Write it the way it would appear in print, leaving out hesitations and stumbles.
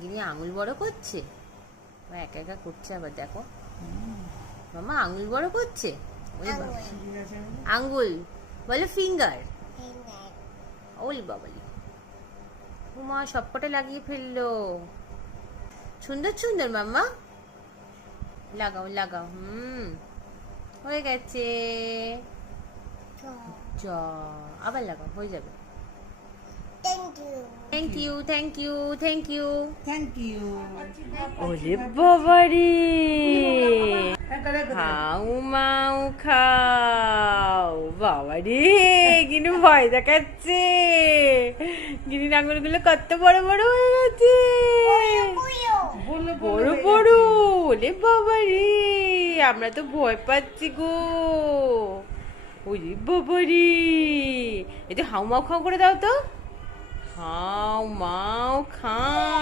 গিনি আঙুল বড় করছে, একা একা করছে আবার দেখো। মামা আঙুল বড় করছে, আঙ্গুল বলে ফিঙ্গার। ওলি বাবালি, উমা সবকটা লাগিয়ে ফেললো। সুন্দর সুন্দর মাম্মা, লাগাও লাগাও। হয়ে গেছে। আবার লাগাও, হয়ে যাবে। Thank you thank you thank you thank you. ওরে বাবারে, খাও মাও খাও। বাবারে, কিন্তু ভয় দেখাচ্ছে। গিনির আঙুলগুলো কত বড় বড় হয়ে গেছে, বড় বড়। ওরে বাবারে, আমরা তো ভয় পাচ্ছি গো। ওরে বাবারে, এটা হাউ মাউ খাও করে দাও তো। হাউ মাউ খাও।